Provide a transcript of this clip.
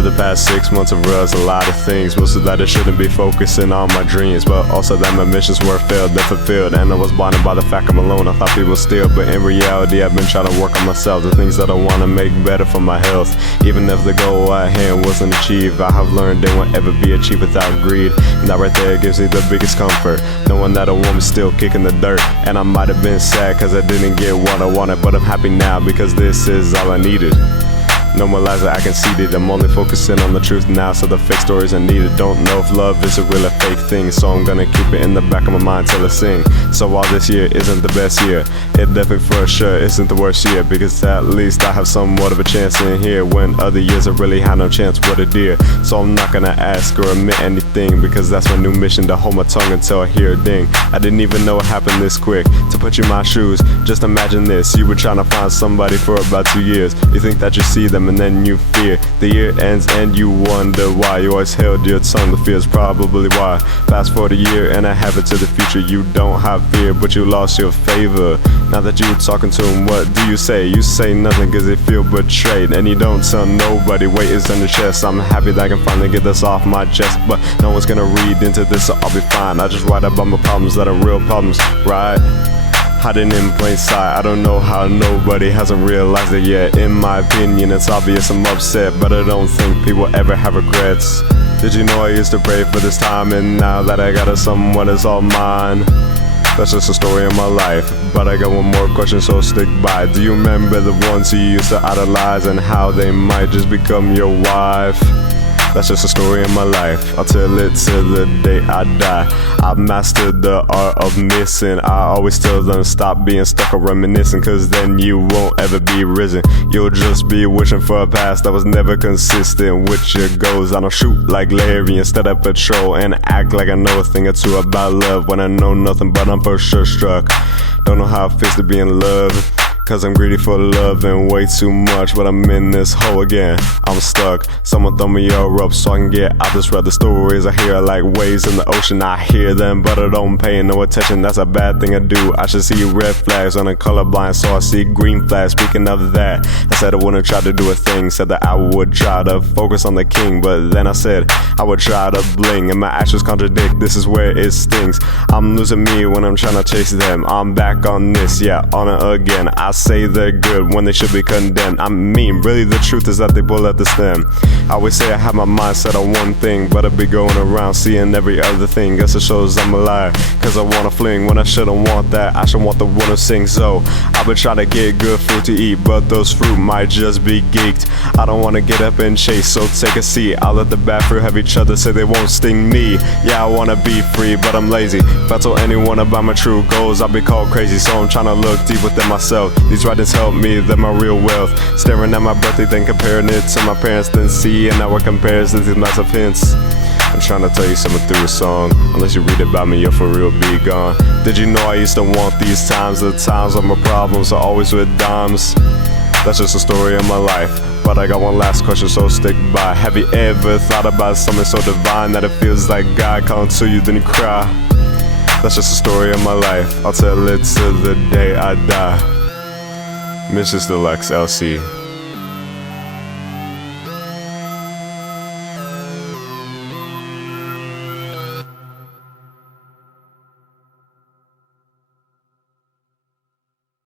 Over the past 6 months I've realized a lot of things. Mostly that I shouldn't be focusing on my dreams, but also that my missions were failed, they're fulfilled. And I was blinded by the fact I'm alone. I thought people still, but in reality I've been trying to work on myself, the things that I want to make better for my health. Even if the goal at hand wasn't achieved, I have learned they won't ever be achieved without greed. And that right there gives me the biggest comfort, knowing that a woman's still kicking the dirt. And I might have been sad cause I didn't get what I wanted, but I'm happy now because this is all I needed. No more lies that I conceded. I'm only focusing on the truth now, so the fake stories are needed. Don't know if love is a real or fake thing, so I'm gonna keep it in the back of my mind till I sing. So while this year isn't the best year, it definitely for sure isn't the worst year, because at least I have somewhat of a chance in here, when other years I really had no chance, what a dear. So I'm not gonna ask or admit anything, because that's my new mission, to hold my tongue until I hear a ding. I didn't even know it happened this quick. To put you in my shoes, just imagine this: you were trying to find somebody for about 2 years. You think that you see them and then you fear. The year ends and you wonder why. You always held your tongue, the fear is probably why. Fast forward a year and I have it to the future. You don't have fear, but you lost your favor. Now that you're talking to him, what do you say? You say nothing cause you feel betrayed, and you don't tell nobody. Weight is on your chest. I'm happy that I can finally get this off my chest, but no one's gonna read into this, so I'll be fine. I just write about my problems that are real problems, right? Hiding in plain sight. I don't know how nobody hasn't realized it yet. In my opinion, it's obvious I'm upset, but I don't think people ever have regrets. Did you know I used to pray for this time, and now that I got it, someone is all mine? That's just a story of my life, but I got one more question, so stick by. Do you remember the ones you used to idolize, and how they might just become your wife? That's just a story in my life. I'll tell it till the day I die. I've mastered the art of missing. I always tell them stop being stuck or reminiscing, cause then you won't ever be risen. You'll just be wishing for a past that was never consistent with your goals. I don't shoot like Larry instead of patrol, and act like I know a thing or two about love when I know nothing, but I'm for sure struck. Don't know how it feels to be in love, cause I'm greedy for love and way too much, but I'm in this hole again. I'm stuck. Someone throw me a rope so I can get out this rut. The stories I hear are like waves in the ocean. I hear them, but I don't pay no attention. That's a bad thing I do. I should see red flags on a colorblind, so I see green flags. Speaking of that, I said I wouldn't try to do a thing. Said that I would try to focus on the king, but then I said I would try to bling, and my actions contradict. This is where it stings. I'm losing me when I'm trying to chase them. I'm back on this, yeah, on it again. I say they're good when they should be condemned. I mean, really the truth is that they pull at the stem. I always say I have my mind set on one thing, but I be going around seeing every other thing. Guess it shows I'm a liar, cause I wanna fling when I shouldn't want that. I should want the one who sings. So I've been trying to get good fruit to eat, but those fruit might just be geeked. I don't wanna get up and chase, so take a seat. I'll let the bad fruit have each other, say they won't sting me. Yeah, I wanna be free, but I'm lazy. If I told anyone about my true goals, I'd be called crazy, so I'm trying to look deep within myself. These writings help me, they're my real wealth. Staring at my birthday, then comparing it to my parents, then see, and now it compares to these massive hints. I'm trying to tell you something through a song. Unless you read about me, you'll for real be gone. Did you know I used to want these times? The times of my problems are always with dimes. That's just a story of my life, but I got one last question, so stick by. Have you ever thought about something so divine that it feels like God calling to you, then you cry? That's just a story of my life. I'll tell it till the day I die. Mrs. Deluxe LC.